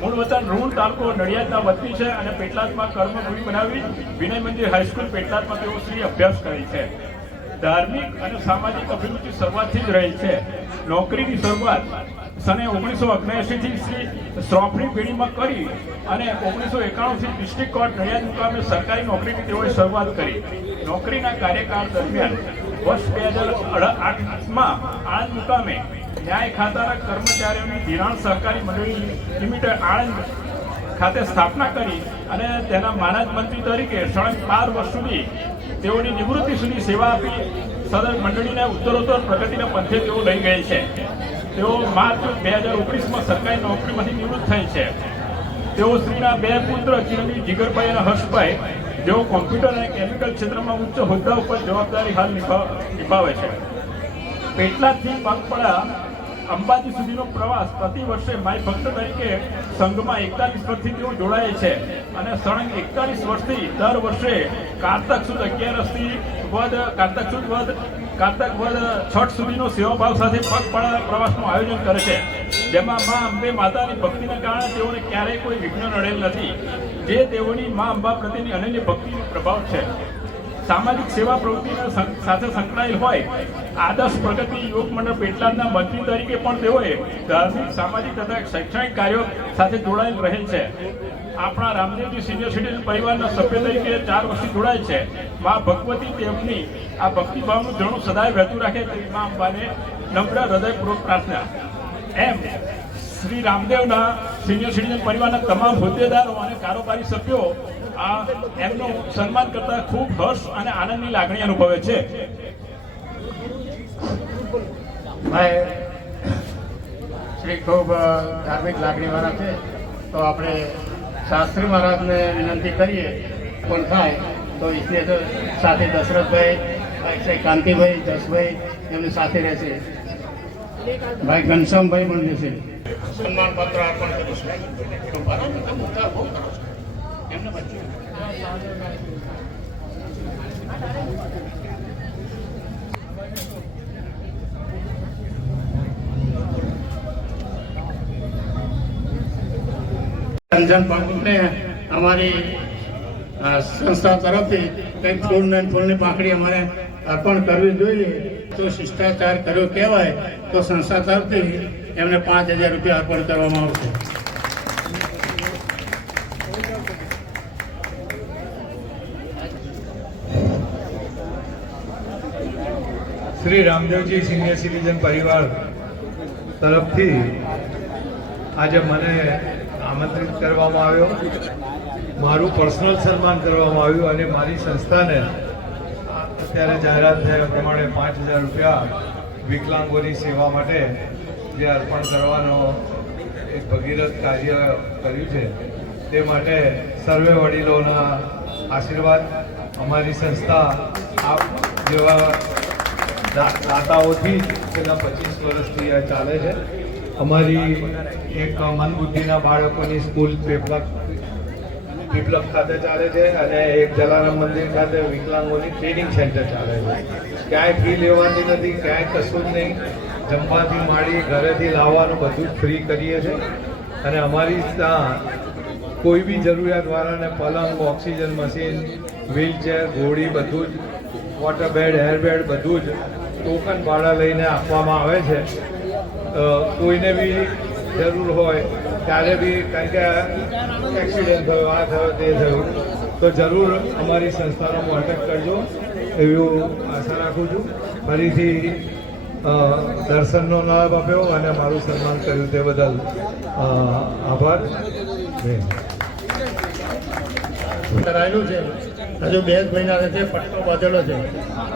મૂળ વતન રૂણ તાલુકો નડિયાદના વતની છે અને પેટલાદમાં કર્મભૂમિ બનાવી વિનય મંદિર હાઈસ્કૂલ પેટલાદમાં તેઓ શ્રી અભ્યાસ કરે છે. ધાર્મિક અને સામાજિક અભિરુચિ શરૂઆતથી જ રહી છે. નોકરીની શરૂઆત સને 1979 થી શ્રી શ્રોફની પેઢીમાં કરી અને 1991 થી ડિસ્ટ્રિક્ટ કોર્ટ નડિયાદ મુકામે સરકારી નોકરીની તેઓએ શરૂઆત કરી. નોકરીના કાર્યકાળ દરમિયાન વર્ષ 2008માં આણંદ મુકામે ન્યાય ખાતાના કર્મચારીઓની ધિરાણ સહકારી મંડળી લિમિટેડ આણંદ ખાતે સ્થાપના કરી અને તેના માનદ મંત્રી તરીકે સળંગ 12 વર્ષ સુધી તેઓની નિવૃત્તિ સુધી સેવા આપી સદર મંડળીને ઉત્તરોત્તર પ્રગતિના પંથે તેઓ લઈ ગઈ છે. તેઓ માર્ચ 2019માં સરકારી નોકરીમાંથી નિવૃત્ત થઈ છે. તેઓ શ્રીના 2 પુત્ર ચિરંજીવ જીગરભાઈ અને હર્ષભાઈ, જેઓ કોમ્પ્યુટર અને કેમિકલ ક્ષેત્રમાં ઉચ્ચ હોદ્દા ઉપર જવાબદારી હાલ નિભાવે છે. પેટલાદથી પગપાળા અંબાજી સુધીનો પ્રવાસ પ્રતિ વર્ષે માય ભક્ત તરીકે સંઘમાં 41 વર્ષથી તેઓ જોડાય છે અને સળંગ 41 વર્ષથી દર વર્ષે કારતક સુદ 11થી કારતક વદ છઠ સુધીનો સેવાભાવ સાથે પગપાળા પ્રવાસનું આયોજન કરે છે, જેમાં મા અંબે માતાની ભક્તિના કારણે તેઓને ક્યારેય કોઈ વિઘ્ન નડેલ નથી, જે તેઓની મા અંબા પ્રત્યેની અનન્ય ભક્તિનો પ્રભાવ છે. સામાજિક સેવા પ્રવૃત્તિના સાથે સંકળાયેલ હોય આદર્શ પ્રગતિ યોગ મંડળ પેટલાદના મંત્રી તરીકે પણ તેઓએ ધાર્મિક, સામાજિક તથા શૈક્ષણિક કાર્યો સાથે જોડાયેલ રહેલ છે. આપણા રામદેવજી સિનિયર સિટીઝન પરિવારના સભ્ય તરીકે 4 વર્ષથી જોડાય છે. મા ભગવતી તેમની આ ભક્તિભાવનું ઝરણું સદાય વહેતું રાખે તેવી મા અંબાને નમ્ર હૃદયપૂર્વક પ્રાર્થના. એમ શ્રી રામદેવના સિનિયર સિટીઝન પરિવારના તમામ હોદ્દેદારો અને કારોબારી સભ્યો આ એમનું સન્માન કરતા ખૂબ હર્ષ અને આનંદની લાગણી અનુભવે છે. ભાઈ શ્રી ખૂબ ધાર્મિક લાગણીવાળા છે, તો આપણે શાસ્ત્રી મહારાજને વિનંતી કરીએ પણ થાય તો ઈશ્વર સાથે દશરથભાઈ, શ્રી કાંતિભાઈ, જસભાઈ એમની સાથે રહેશે, ભાઈ ઘનશ્યામભાઈ પણ રહેશે. સન્માન પત્ર અર્પણ કરીશું. એમને બચ્ચું રંજન બાબુને અમારી સંસ્થા તરફથી કંઈક ફૂલની પાંખડી અમારે અર્પણ કરવી જોઈએ, તો શિષ્ટાચાર કર્યો કહેવાય, તો સંસ્થા તરફથી એમને 5,000 રૂપિયા અર્પણ કરવામાં આવશે. શ્રી રામદેવજી સિનિયર સિટીઝન પરિવાર તરફથી આજે મને આમંત્રિત કરવામાં આવ્યો, મારું પર્સનલ સન્માન કરવામાં આવ્યું અને મારી સંસ્થાને અત્યારે જાહેરાત થયા પ્રમાણે 5,000 રૂપિયા વિકલાંગોની સેવા માટે જે અર્પણ કરવાનો એક ભગીરથ કાર્ય કર્યું છે તે માટે સર્વે વડીલોના આશીર્વાદ, અમારી સંસ્થા આપ જેવા દાતાઓથી છેલ્લા 25 વર્ષથી આ ચાલે છે. અમારી એક મંદબુદ્ધિના બાળકોની સ્કૂલ પીપલક ખાતે ચાલે છે અને એક જલારામ મંદિર ખાતે વિકલાંગોની ટ્રેનિંગ સેન્ટર ચાલે છે. ક્યાંય ફી લેવાની નથી, ક્યાંય કશું જ નહીં, જમવાથી માંડી ઘરેથી લાવવાનું બધું જ ફ્રી કરીએ છીએ. અને અમારી ત્યાં કોઈ બી જરૂરિયાતવાળાને પલંગ, ઓક્સિજન મશીન, વ્હીલચેર, ઘોડી બધું જ, વોટર બેડ, એર બેડ બધું જ ટોકન ભાડા લઈને આપવામાં આવે છે. કોઈને બી જરૂર હોય ત્યારે બી, કારણ કે એક્સિડન્ટ થયો, આ થયો, તે થયું, તો જરૂર અમારી સંસ્થાનો કોન્ટેક્ટ કરજો એવું આશા રાખું છું. ફરીથી દર્શનનો લાભ આપ્યો અને મારું સન્માન કર્યું તે બદલ આભાર. કરાયેલું છે, હજુ 2 મહિના છે, પટ્ટો બાંધેલો છે,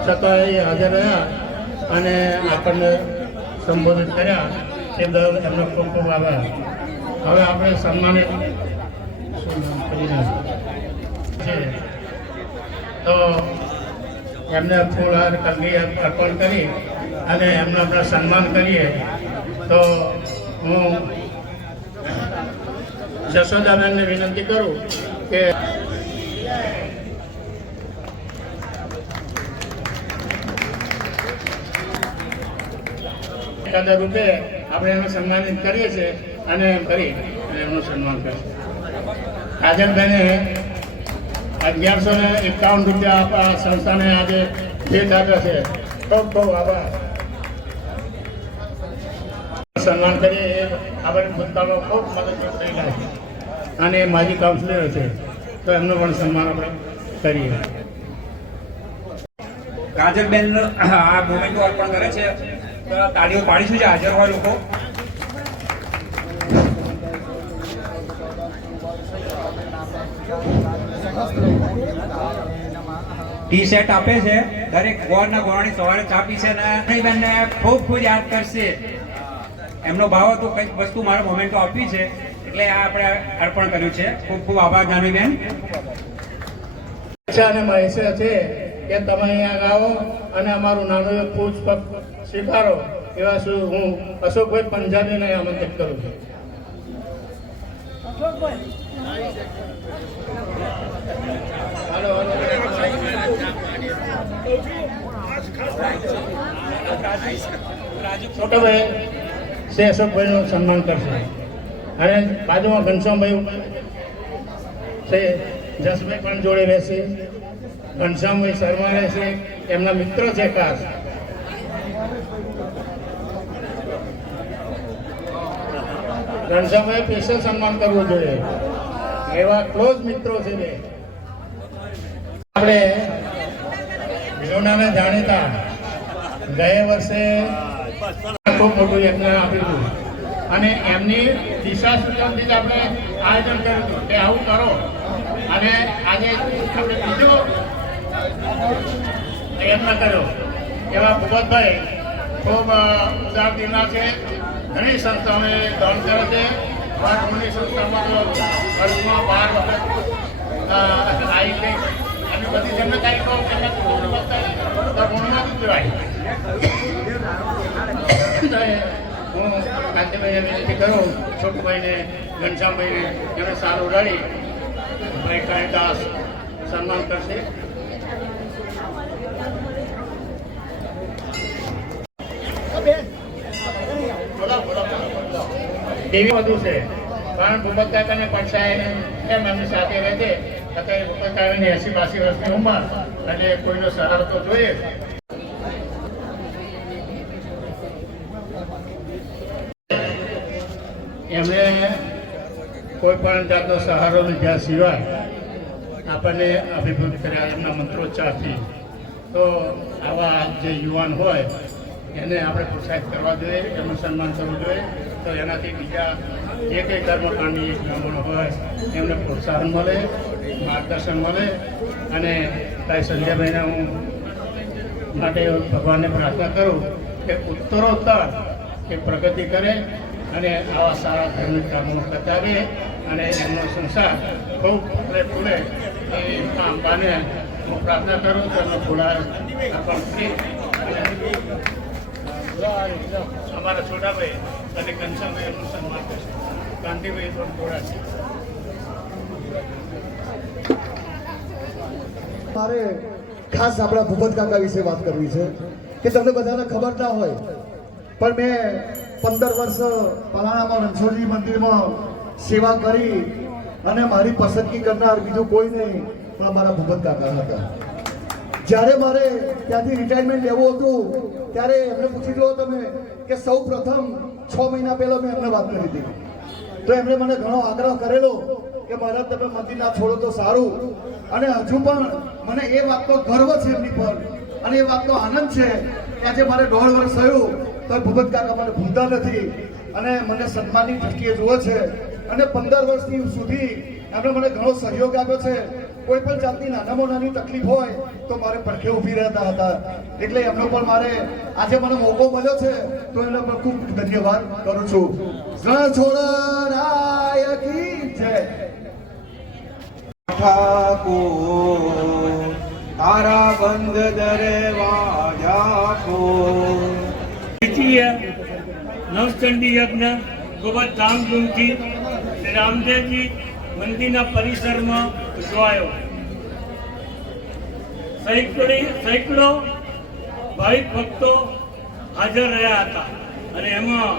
છતાં એ હાજર રહ્યા અને આપણને સંબોધિત કર્યા એ બદલ એમનો ખૂબ ખૂબ આભાર. હવે આપણે સન્માનિત છે તો એમને ફૂલહાર કલગી અર્પણ કરી અને એમને આપણે સન્માન કરીએ. તો હું જશોદાબેનને વિનંતી કરું કે એકાદા રૂપે આપણે એમને સન્માનિત કરીએ છીએ અને એમ કરી અને એમનું સન્માન કરશે. કાજલબેને 1151 રૂપિયા આપણા સંસ્થાને આજે ભેટ આપ્યા છે. ખૂબ ખૂબ આભાર. સન્માન કરીએ એ આપણે ભૂતકાળમાં ખૂબ મદદરૂપ થયેલા છે અને એ માજી કાઉન્સિલર છે, તો એમનું પણ સન્માન આપણે કરીએ. કાજલબેન આ મોમેન્ટો અર્પણ કરે છે, તો તાળીઓ પાડીશું જે હાજર હોય લોકો. ટી શર્ટ આપે છે, દરેક ગોળના ગોળની સવારે ચા પીશે ને બેનને ખૂબ ખૂબ યાદ કરશે. એમનો ભાવ હતો કંઈક વસ્તુ મારે મોમેન્ટો આપવી છે એટલે આ આપણે અર્પણ કર્યું છે. ખૂબ ખૂબ આભાર જાનવીબેન. અને મહેશ છે કે તમે અહીંયા આવો અને અમારું નાનું એક પુષ્પ સ્વીકારો, એવા શું હું અશોકભાઈ પંજાબીને આમંત્રિત કરું છું. છોટાભાઈ શ્રી અશોકભાઈનું સન્માન કરશે અને બાજુમાં ઘનશ્યામભાઈ શ્રી જસભાઈ પણ જોડે રહેશે. ઘનશ્યામભાઈ શર્મા રહેશે, એમના મિત્ર છે ખાસ. ઘનશ્યામભાઈ સ્પેશિયલ સન્માન કરવું જોઈએ, એવા ક્લોઝ મિત્રો છે બે. આપણે વિરોનાને જાણીતા ગયા વર્ષે ખૂબ મોટું યજ્ઞ આપ્યું હતું અને એમની દિશા સૂચનથી જ આપણે આયોજન કર્યું હતું કે આવું કરો. અને આજે આપણે બીજો પ્રયત્ન કર્યો એવા ભૂપતભાઈ ખૂબ ઉદાર દિલના છે. ઘણી સંસ્થાઓને દાન કરે છે. ઘણી સંસ્થામાં તો વર્ષમાં 12 વખત આવી ગઈ અને બધી જેમને કાંઈ કહો ગુણમાં ઉતરાય. હું કાંતિભાઈને વિનંતી કરું, છોટુભાઈને, ઘનશ્યામભાઈને એમને સારું ઉડાડી ભાઈ કાળીદાસ સન્માન કરશે. એવી બધું છે પણ ભૂપત કાકાને પડછાય એમ એમની સાથે રહે છે. અત્યારે ભૂપત કાકાની 80-82 વર્ષની ઉંમર એટલે કોઈનો સહારો તો જોઈએ. એમણે કોઈ પણ જાતનો સહારો લીધા સિવાય આપણને અભિભૂત કર્યા એમના મંત્રોચ્ચારથી. તો આવા જે યુવાન હોય એને આપણે પ્રોત્સાહિત કરવા જોઈએ, એમનું સન્માન કરવું જોઈએ. તો એનાથી બીજા જે કંઈ કર્મકાંડી બ્રાહ્મણો હોય એમને પ્રોત્સાહન મળે, માર્ગદર્શન મળે. અને ભાઈ સંજયભાઈને હું માટે ભગવાનને પ્રાર્થના કરું કે ઉત્તરોત્તર એ પ્રગતિ કરે અને આવા સારા ધાર્મિક કામો કરતા રહે અને એમનો સંસાર ખૂબ ફૂલે એ અંબાને હું પ્રાર્થના કરું તો એમનો ફૂલા આપણ અમારા છોટાભાઈ અને ઘનશ્યામભાઈ એમનું સન્માન કરશે. કાંતિભાઈ પણ થોડા છે. મારે ખાસ આપણા ભૂપત કાકા વિશે વાત કરવી છે કે તમને બધાને ખબર ના હોય પણ મેં 15 વર્ષ પલાણામાં રણછોડજી મંદિરમાં સેવા કરી અને મારી પસંદગી કરનાર બીજું કોઈ નહીં પણ અમારા ભૂપત કાકા હતા. જ્યારે મારે ત્યાંથી રિટાયરમેન્ટ લેવું હતું ત્યારે એમને પૂછી લો તમે કે સૌ પ્રથમ 6 મહિના પહેલા મેં એમને વાત કરી હતી. તો એમણે મને ઘણો આગ્રહ કરેલો કે મહારાજ તમે મંદિર ના છોડો તો સારું. અને હજુ પણ મને એ વાતનો ગર્વ છે એમની પર અને એ વાતનો આનંદ છે કે આજે મારે 1.5 વર્ષ થયું તો ભૂપત કાકા મને ભૂલતા નથી અને મને સન્માનની દ્રષ્ટિએ જુએ છે. અને 15 વર્ષથી સુધી એમણે મને ઘણો સહયોગ આપ્યો છે. કોઈ પણ જાતની નાનામાં નાની તકલીફ હોય તો મારે પડખે ઊભી રહેતા હતા. એટલે એમનો પણ મારે આજે મને મોકો મળ્યો છે તો એમને પણ ખૂબ ધન્યવાદ કરું છું. રણછોડરાય કી જય. ઠાકોર તારા બંધ દરે વાજા નવચંડી યજ્ઞ ખૂબ જ ધામધૂમથી રામદેવજી મંદિરના પરિસરમાં ઉજવાયો. સેંકડો ભાવિક ભક્તો હાજર રહ્યા હતા અને એમાં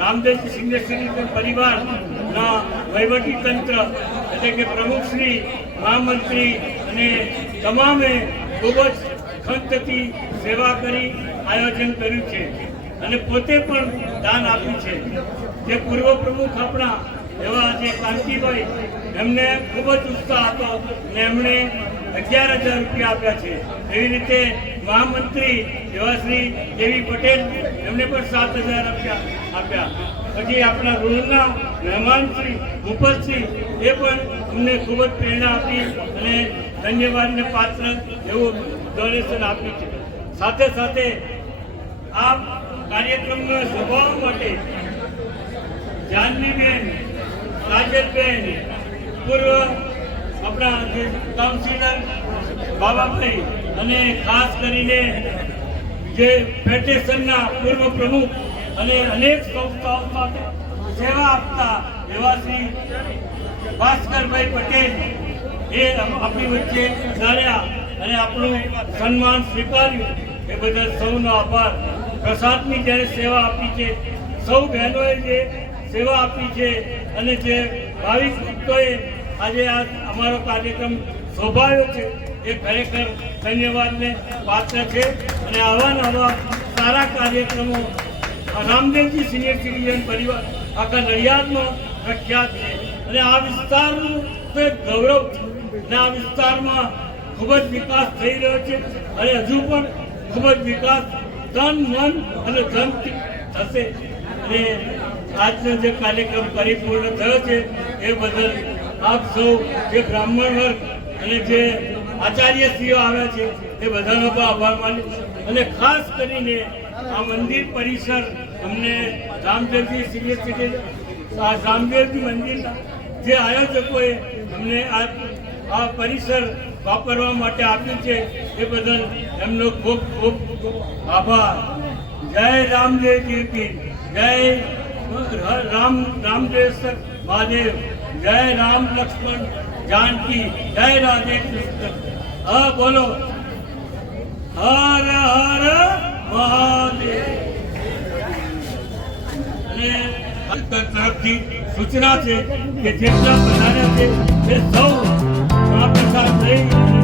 રામદેવજી સિનિયર સિટીઝન પરિવારના વહીવટી તંત્ર એટલે કે પ્રમુખશ્રી, મહામંત્રી અને તમામે ખૂબ જ ખંતથી સેવા કરી આયોજન કર્યું છે અને પોતે પણ દાન આપ્યું છે. જે પૂર્વ પ્રમુખ આપણા એવા જે કાંતિભાઈ એમને ખૂબ જ ઉત્સાહ હતો અને એમણે 11,000 રૂપિયા આપ્યા છે. એવી રીતે મહામંત્રી એવા શ્રી દેવી પટેલ એમને પણ 7,000 રૂપિયા આપ્યા. પછી આપણા રોડના મહેમાન શ્રી ભૂપતસિંહ એ પણ અમને ખૂબ જ પ્રેરણા આપી અને ધન્યવાદને પાત્ર એવું ડોનેશન આપ્યું છે. સાથે સાથે આ કાર્યક્રમને શોભાવવા માટે જાનવીબેન, રાજેશબેન, પૂર્વ આપણા જે કાઉન્સિલર બાબાભાઈ અને ખાસ કરીને જે ફેડરેશનના પૂર્વ પ્રમુખ અને અનેક સંસ્થાઓ સાથે સેવા આપતા એવા શ્રી ભાસ્કરભાઈ પટેલ એ આપણી વચ્ચે ચાલ્યા અને આપણું સન્માન સ્વીકાર્યું. એ બદલ સૌનો આભાર. પ્રસાદની જ્યારે સેવા આપી છે, સૌ બહેનોએ જે સેવા આપી છે અને જે ભાવિક ભક્તોએ આજે આ અમારો કાર્યક્રમ શોભાયો છે એ ખરેખર ધન્યવાદને પાત્ર છે. અને આવા નવા સારા કાર્યક્રમો રામદેવજી સિનિયર સિટીઝન પરિવાર આખા નડિયાદમાં પ્રખ્યાત છે અને આ વિસ્તારનું તો એક ગૌરવ છે અને આ વિસ્તારમાં ખૂબ જ વિકાસ થઈ રહ્યો છે અને હજુ પણ ખૂબ જ વિકાસ તન, મન અને ધનથી થશે. અને આજનો જે કાર્યક્રમ પરિપૂર્ણ થયો છે એ બદલ આપ સૌ જે બ્રાહ્મણ વર્ગ અને જે આચાર્યશ્રીઓ આવ્યા છે એ બધાનો પણ આભાર માનું અને ખાસ કરીને આ મંદિર પરિસર અમને રામદેવજી સિનિયર સિટીઝન રામદેવજી મંદિરના જે આયોજકોએ અમને આ પરિસર વાપરવા માટે આપ્યું છે એ બદલ એમનો ખૂબ ખૂબ આભાર. જય રામદેવજી કી જય, રામદેવ મહાદેવ, જય રામ લક્ષ્મણ जानकी, जय राधे कृष्ण. हाँ बोलो, हर हर महादेव. તરફથી સૂચના છે કે જેટલા વધારે છે તે સૌ મહાપ્રસાદ લઈ